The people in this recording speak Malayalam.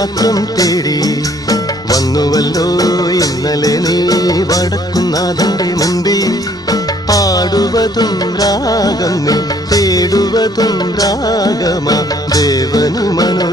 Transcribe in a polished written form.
മാത്രം തേടി വന്നുവല്ലോ ഇന്നലെ നീ വടക്കുന്നാഥന്റെ മുമ്പിൽ. പാടുവതും രാഗം നീ തേടുവതും രാഗമാ ദേവനു മനോ